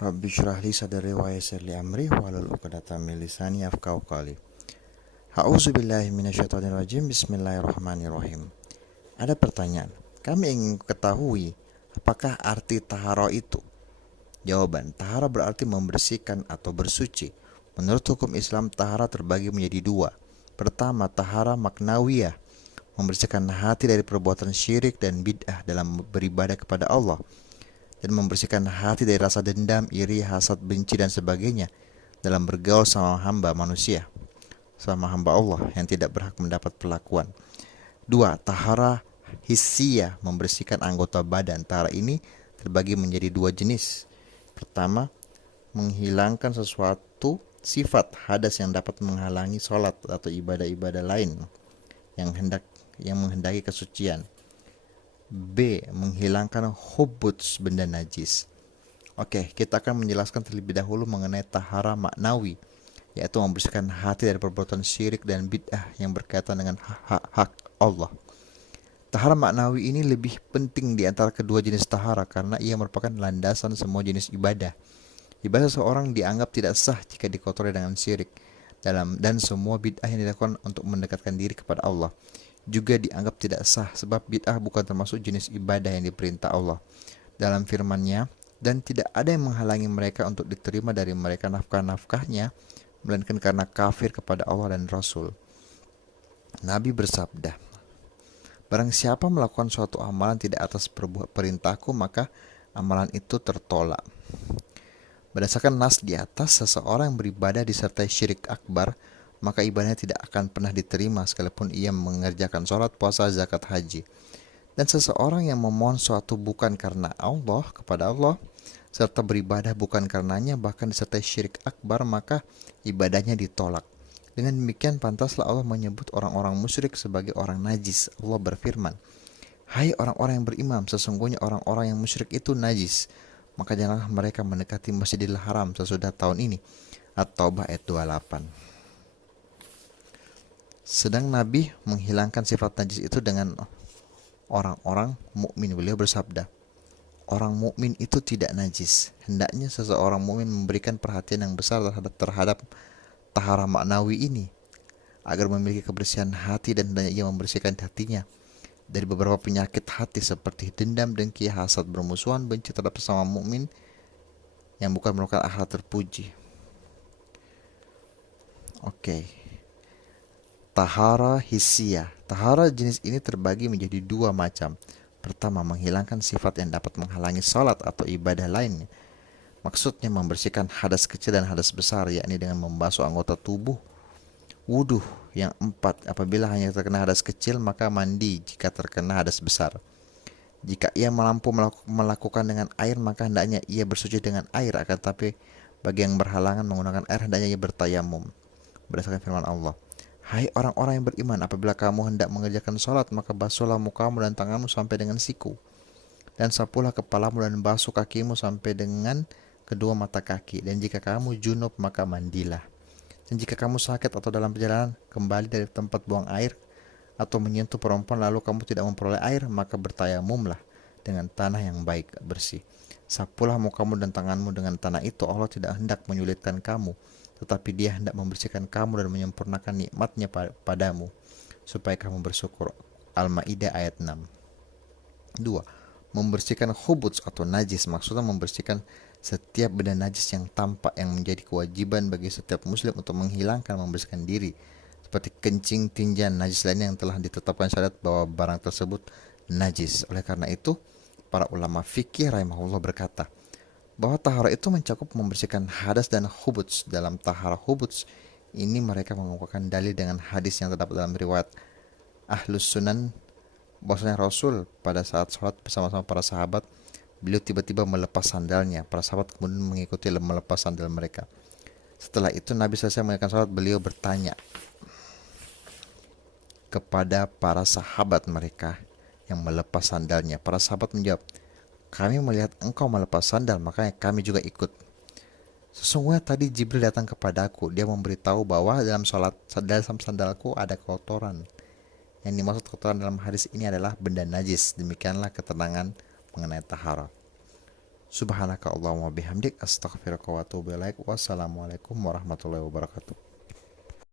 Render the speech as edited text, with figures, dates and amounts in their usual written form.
Rabbi syrah li sadri wa yassir li amri wahlul 'uqdatam min lisani yafqahu qawli. A'udzu billahi minasyaitonir rajim. Bismillahirrahmanirrahim. Ada pertanyaan. Kami ingin ketahui apakah arti tahara itu? Jawaban, tahara berarti membersihkan atau bersuci. Menurut hukum Islam, tahara terbagi menjadi dua. Pertama, tahara maknawiyah, membersihkan hati dari perbuatan syirik dan bid'ah dalam beribadah kepada Allah, dan membersihkan hati dari rasa dendam, iri, hasad, benci, dan sebagainya dalam bergaul sama hamba manusia, sama hamba Allah yang tidak berhak mendapat perlakuan. Dua, tahara hissiyah, membersihkan anggota badan. Tahara ini terbagi menjadi dua jenis. Pertama, menghilangkan sesuatu sifat hadas yang dapat menghalangi sholat atau ibadah-ibadah lain yang menghendaki kesucian. B. Menghilangkan hubuts, benda najis. Oke, kita akan menjelaskan terlebih dahulu mengenai tahara maknawi, yaitu membersihkan hati dari perbuatan syirik dan bid'ah yang berkaitan dengan hak Allah. Tahara maknawi ini lebih penting di antara kedua jenis tahara karena ia merupakan landasan semua jenis ibadah. Ibadah seseorang dianggap tidak sah jika dikotori dengan syirik dan semua bid'ah yang dilakukan untuk mendekatkan diri kepada Allah juga dianggap tidak sah, sebab bid'ah bukan termasuk jenis ibadah yang diperintah Allah dalam firman-Nya, dan tidak ada yang menghalangi mereka untuk diterima dari mereka nafkah-nafkahnya, melainkan karena kafir kepada Allah dan Rasul. Nabi bersabda, barang siapa melakukan suatu amalan tidak atas perintahku, maka amalan itu tertolak. Berdasarkan nas di atas, seseorang yang beribadah disertai syirik akbar, maka ibadahnya tidak akan pernah diterima sekalipun ia mengerjakan sholat, puasa, zakat, haji. Dan seseorang yang memohon suatu bukan karena Allah kepada Allah, serta beribadah bukan karenanya, bahkan disertai syirik akbar, maka ibadahnya ditolak. Dengan demikian pantaslah Allah menyebut orang-orang musyrik sebagai orang najis. Allah berfirman, hai orang-orang yang beriman, sesungguhnya orang-orang yang musyrik itu najis, maka janganlah mereka mendekati Masjidil Haram sesudah tahun ini. At-Taubah ayat 28. Sedang Nabi menghilangkan sifat najis itu dengan orang-orang mukmin. Beliau bersabda, orang mukmin itu tidak najis. Hendaknya seseorang mukmin memberikan perhatian yang besar terhadap tahara maknawi ini agar memiliki kebersihan hati, dan hendaknya ia membersihkan hatinya dari beberapa penyakit hati seperti dendam, dengki, hasad, bermusuhan, benci terhadap sesama mukmin yang bukan merupakan akhlak terpuji. Oke. Tahara hissiyah. Tahara jenis ini terbagi menjadi dua macam. Pertama, menghilangkan sifat yang dapat menghalangi salat atau ibadah lainnya. Maksudnya membersihkan hadas kecil dan hadas besar, yakni dengan membasuh anggota tubuh. Wuduh yang 4, apabila hanya terkena hadas kecil maka mandi jika terkena hadas besar. Jika ia mampu melakukan dengan air, maka hendaknya ia bersuci dengan air, akan tetapi bagi yang berhalangan menggunakan air, hendaknya ia bertayamum berdasarkan firman Allah, hai orang-orang yang beriman, apabila kamu hendak mengerjakan sholat, maka basuhlah mukamu dan tanganmu sampai dengan siku, dan sapulah kepalamu dan basuh kakimu sampai dengan kedua mata kaki, dan jika kamu junub maka mandilah. Dan jika kamu sakit atau dalam perjalanan kembali dari tempat buang air atau menyentuh perempuan lalu kamu tidak memperoleh air, maka bertayamumlah dengan tanah yang baik bersih. Sapulah mukamu dan tanganmu dengan tanah itu. Allah tidak hendak menyulitkan kamu, tetapi Dia hendak membersihkan kamu dan menyempurnakan nikmatnya padamu supaya kamu bersyukur. Al-Maidah ayat 6. 2. Membersihkan khubuts atau najis, maksudnya membersihkan setiap benda najis yang tampak, yang menjadi kewajiban bagi setiap muslim untuk menghilangkan, membersihkan diri, seperti kencing, tinjan, najis lainnya yang telah ditetapkan syariat bahwa barang tersebut najis. Oleh karena itu, para ulama fikih rahimahullah berkata bahwa tahara itu mencakup membersihkan hadas dan khubuts. Dalam tahara khubuts ini mereka mengukuhkan dalil dengan hadis yang terdapat dalam riwayat Ahlus Sunan, bahwasanya Rasul pada saat sholat bersama-sama para sahabat, beliau tiba-tiba melepas sandalnya. Para sahabat kemudian mengikuti melepas sandal mereka. Setelah itu Nabi selesai mengerjakan sholat, beliau bertanya kepada para sahabat mereka yang melepas sandalnya. Para sahabat menjawab, kami melihat engkau melepas sandal, makanya kami juga ikut. Sesungguhnya tadi Jibril datang kepadaku, dia memberitahu bahwa dalam sandalku ada kotoran. Yang dimaksud kotoran dalam hadis ini adalah benda najis. Demikianlah keterangan mengenai tahara. Subhanaka Allahumma bihamdik, astaghfiruka wa atubu ilaik. Wassalamualaikum warahmatullahi wabarakatuh.